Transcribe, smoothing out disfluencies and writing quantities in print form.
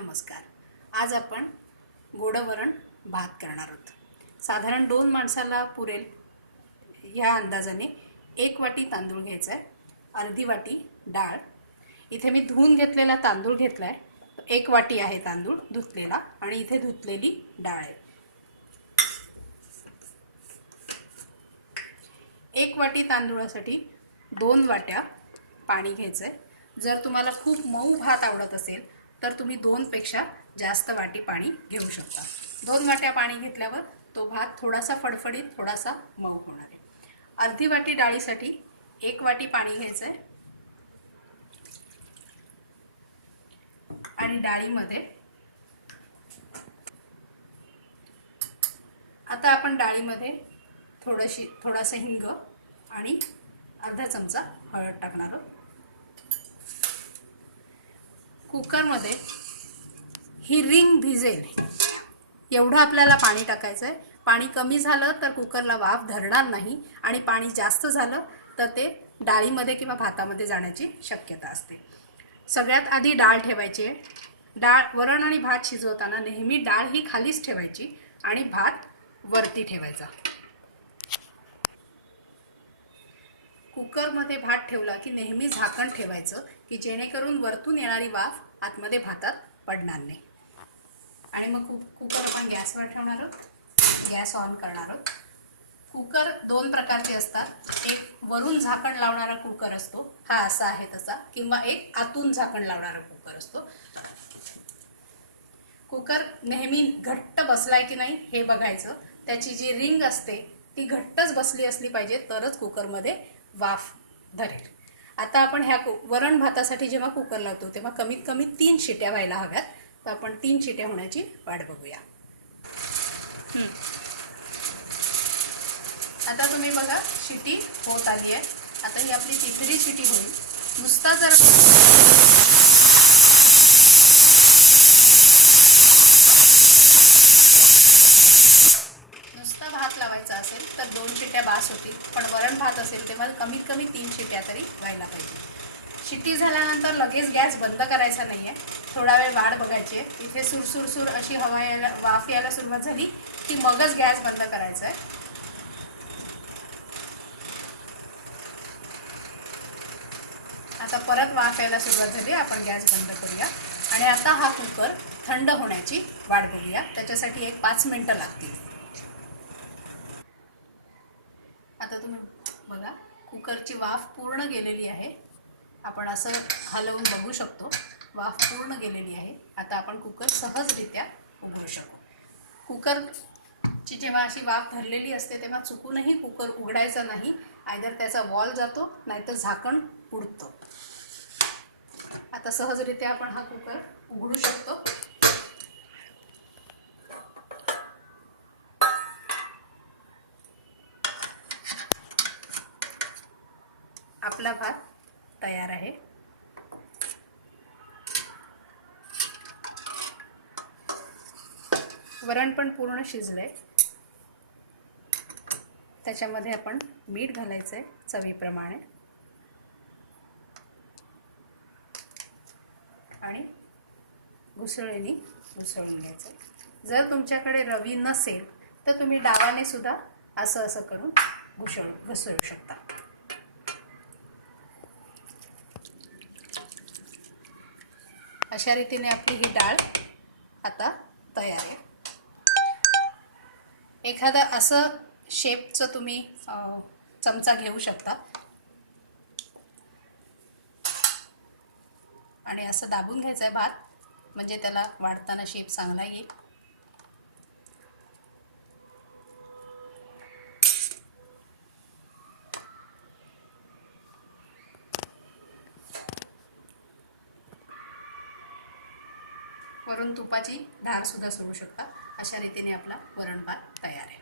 नमस्कार. आज आपण गोडवरण भात करणार आहोत. साधारण 2 माणसाला पुरेल ह्या अंदाजाने 1 वाटी तांदूळ घ्यायचा आहे, अर्धी वाटी डाळ. इथे मी धुवून घेतलेला तांदूळ घेतलाय. 1 वाटी आहे तांदूळ धुतलेला आणि इथे धुतलेली डाळ आहे. 1 वाटी तांदूळासाठी 2 वाट्या पाणी घ्यायचं आहे. जर तुम्हाला खूप मऊ भात आवडत असेल तर तुम्ही 2 पेक्षा जास्त वाटी पाणी घेऊ शकता. 2 वाट्या पाणी घेतल्यावर तो भात थोडासा फडफडीत थोडासा मऊ होणार आहे. अर्धी वाटी डाळीसाठी 1 वाटी पाणी घ्यायचं आहे आणि डाळीमध्ये आता आपण डाळीमध्ये थोडासा हिंग आणि अर्धा चमचा हळद टाकणार आहोत. कुकरमध्ये ही रिंग भिजेल एवढं आपल्याला पाणी टाकायचं आहे. पाणी कमी झालं तर कुकरला वाफ धरणार नाही आणि पाणी जास्त झालं तर ते डाळीमध्ये किंवा भातामध्ये जाण्याची शक्यता असते. सगळ्यात आधी डाळ ठेवायची आहे. वरण आणि भात शिजवताना नेहमी डाळ ही खालीच ठेवायची आणि भात वरती ठेवायचा. कुकरमध्ये भात ठेवला की नेहमी झाकण ठेवायचं की जेणेकरून वरतून येणारी वाफ आतमध्ये भातात पडणार नाही. आणि मग कुकर आपण गॅसवर ठेवणार आहोत. गॅस ऑन करणार आहोत. कुकर 2 प्रकारचे असतात. एक वरून झाकण लावणारा कुकर असतो, हा असा आहे तसा, किंवा एक आतून झाकण लावणारा कुकर असतो. कुकर नेहमी घट्ट बसलाय की नाही हे बघायचं. त्याची जी रिंग असते ती घट्टच बसली असली पाहिजे तरच कुकरमध्ये वाफ धरेल. आता आपण ह्या वरण भातासाठी जेव्हा कुकर लावतो तेव्हा कमीत कमी 3 शिट्या व्हायला हव्यात. तर आपण 3 शिट्या होण्याची वाट बघूया. आता तुम्ही बघा शिटी होत आली आहे. आता ही आपली 3री शिटी होईल. नुसता जर भात लावायचा असेल तर 2 शिट्या बास होतील, पण वरण भात असेल तेव्हा कमीत कमी 3 शिट्या तरी व्हायला पाहिजे. शिट्टी झाल्यानंतर लगेच गॅस बंद करायचा नाही आहे. थोडा वेळ वाट बघायची आहे. इथे सुरसुरसुर अशी वाफ यायला सुरुवात झाली की मगच गॅस बंद करायचा आहे. आता परत वाफ यायला सुरुवात झाली, आपण गॅस बंद करूया आणि आता हा कुकर थंड होण्याची वाट बघूया. त्याच्यासाठी एक 5 मिनिटं लागतील. आता तुम्ही बघा कुकरची वाफ पूर्ण गेलेली आहे. आपण असं हलवून बघू शकतो, वाफ पूर्ण गेलेली आहे. आता आपण कुकर सहजरित्या उघडू शकतो. कुकरची जेव्हा अशी वाफ धरलेली असते तेव्हा चुकूनही कुकर उघडायचा नाही. आयदर त्याचा वॉल जातो नाहीतर झाकण उडतं. आता सहजरित्या आपण हा कुकर उघडू शकतो. आपला भात तयार आहे. वरण पण पूर्ण शिजलंय. त्याच्यामध्ये आपण मीठ घालायचंय चवीप्रमाणे आणि घुसळीने घुसळून घ्यायचं. जर तुमच्याकडे रवी नसेल तर तुम्ही डावाने सुद्धा असं करून घुसळू शकता. अशा रीतीने आपली ही डाळ आता तयार आहे. एखादा असं शेपचं तुम्ही चमचा घेऊ शकता आणि असं दाबून घ्यायचं आहे भात, म्हणजे त्याला वाढताना शेप चांगला येईल. वरून तुपाची धार सुद्धा सोडू शकता. अशा रीतीने आपला वरण भात तयार आहे.